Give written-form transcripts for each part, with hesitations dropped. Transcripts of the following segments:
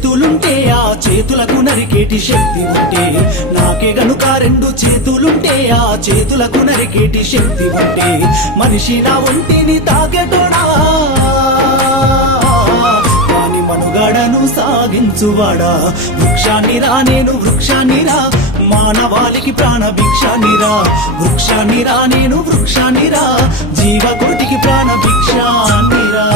చేతులుంటే ఆ చేతులకు నరికేటి శక్తి ఉంటే, నాకే గనుక రెండు చేతులుంటే ఆ చేతులకు నరికేటి శక్తి ఉంటే, మనిషి నా ఒంటిని తాకెటోడా వాని మనుగడను సాగించువాడా. వృక్షాన్నిరా నేను వృక్షాన్నిరా, మానవాళికి ప్రాణ భిక్షాన్నిరా. వృక్షాన్నిరా నేను వృక్షాన్నిరా, జీవకోటికి ప్రాణ భిక్షాన్నిరా.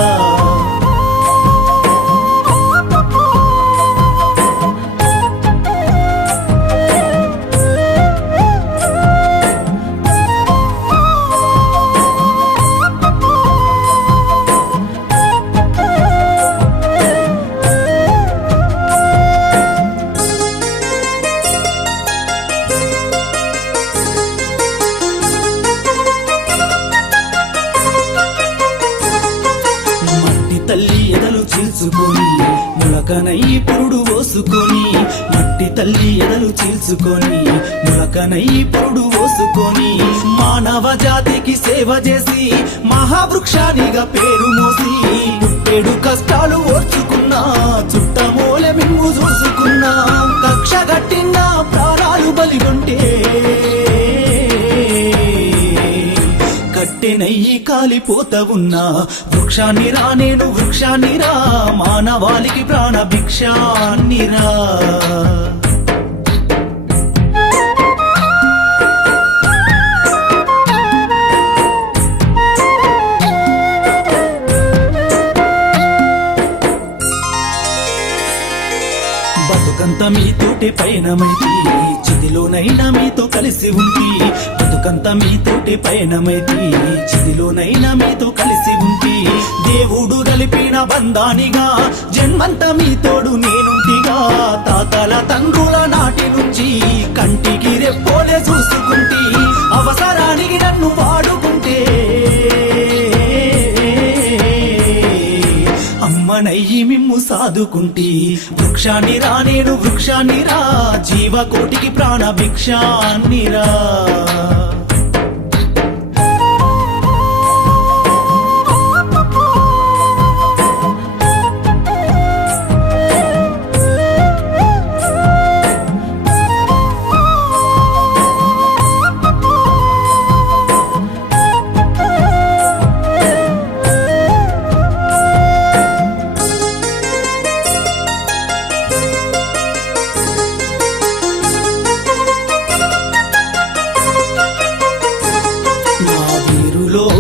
తల్లి ఎదలు చీల్చుకొని ములకనై పురుడు పోసుకొని, మట్టి తల్లి ఎదలు చీల్చుకొని ములకనై పురుడు పోసుకొని, మానవ జాతికి సేవ చేసి మహావృక్షానిగా పేరు మోసి, పుట్టేడు కష్టాలు ఓర్చుకున్నా చుట్టమూల మిమ్ము చూసుకున్నా, కక్ష గట్టిన ప్రాణాలు బలిగొంటే కట్టెనయ్యి కాలిపోత ఉన్నా. వృక్షాన్నిరా నేను వృక్షాన్నిరా, మానవాళికి ప్రాణ భిక్షాన్నిరా. బతుకంత మీతోటే పయనమైతి, చిదిలోనైనా మీతో కలిసి ఉంటి. బతుకంత మీతోటే పయనమైతి, చిదిలోనైనా మీతో కలిసి ఉంటి. దేవుడు కలిపిన బంధానిగా జన్మంతా మీతోడు నేనుంటిగా. తాతల తండ్రుల నాటి నుంచి కంటికి రెప్పోలే చూసుకుంటి, అవసరానికి నన్ను వాడుకుంటే అమ్మనయ్యి మిమ్ము సాదుకుంటి. వృక్షాన్నిరా నేను వృక్షాన్నిరా, జీవకోటికి ప్రాణ భిక్షాన్నిరా.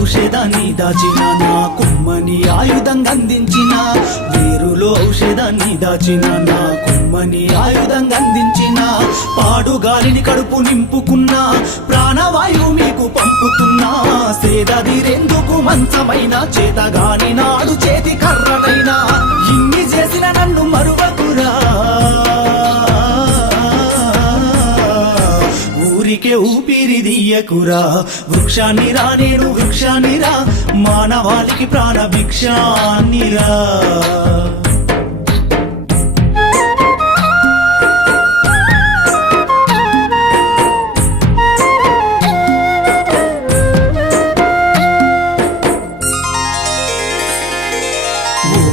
ఔషధాన్ని దాచిన నా కుమ్మని ఆయుధంగా అందించిన, వేరులో ఔషధాన్ని దాచిన నా కుమ్మని ఆయుధంగా అందించిన, పాడుగాలిని కడుపు నింపుకున్నా ప్రాణవాయువు మీకు పంపుతున్నా. సేదదిరెందుకు మంచమైన చేతగాని నాడు చేతి కర్రనైనా, ఇన్ని చేసిన నన్ను మరువకురా. ఊరికే ఊపిరి దియ్యకురా. వృక్షాన్నిరా నేను వృక్షాన్నిరా, మానవాళికి ప్రాణ భిక్షాన్నిరా.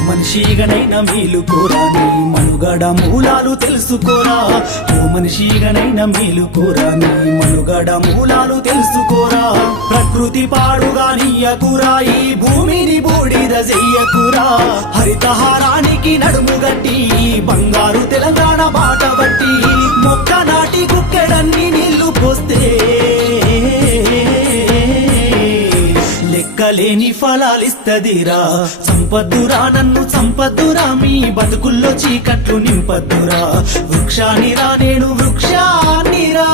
మనిషిగనైనా మేలుకోరా, నీ మనుగడ మూలాలు తెలుసుకోరా. ఓ మనిషిగనైనా మేలుకోరా, నీ మనుగడ మూలాలు తెలుసుకోరా. ప్రకృతి పాడుగా నీయకురా, ఈ భూమిని బూడిద చెయ్యకురా. హరితహారానికి నడుము గట్టి బంగారు తెలంగాణ బాట బట్టి, మొక్క నాటి కుక్కెడన్ని నీళ్లు పోస్తే లెక్కలేని ఫలాలిస్తదిరా. సంపద్దురా నన్ను సంపద్దురా, మీ బతుకుల్లో చీకట్లు నింపద్దురా. వృక్షాన్నిరా నేను వృక్షాన్నిరా.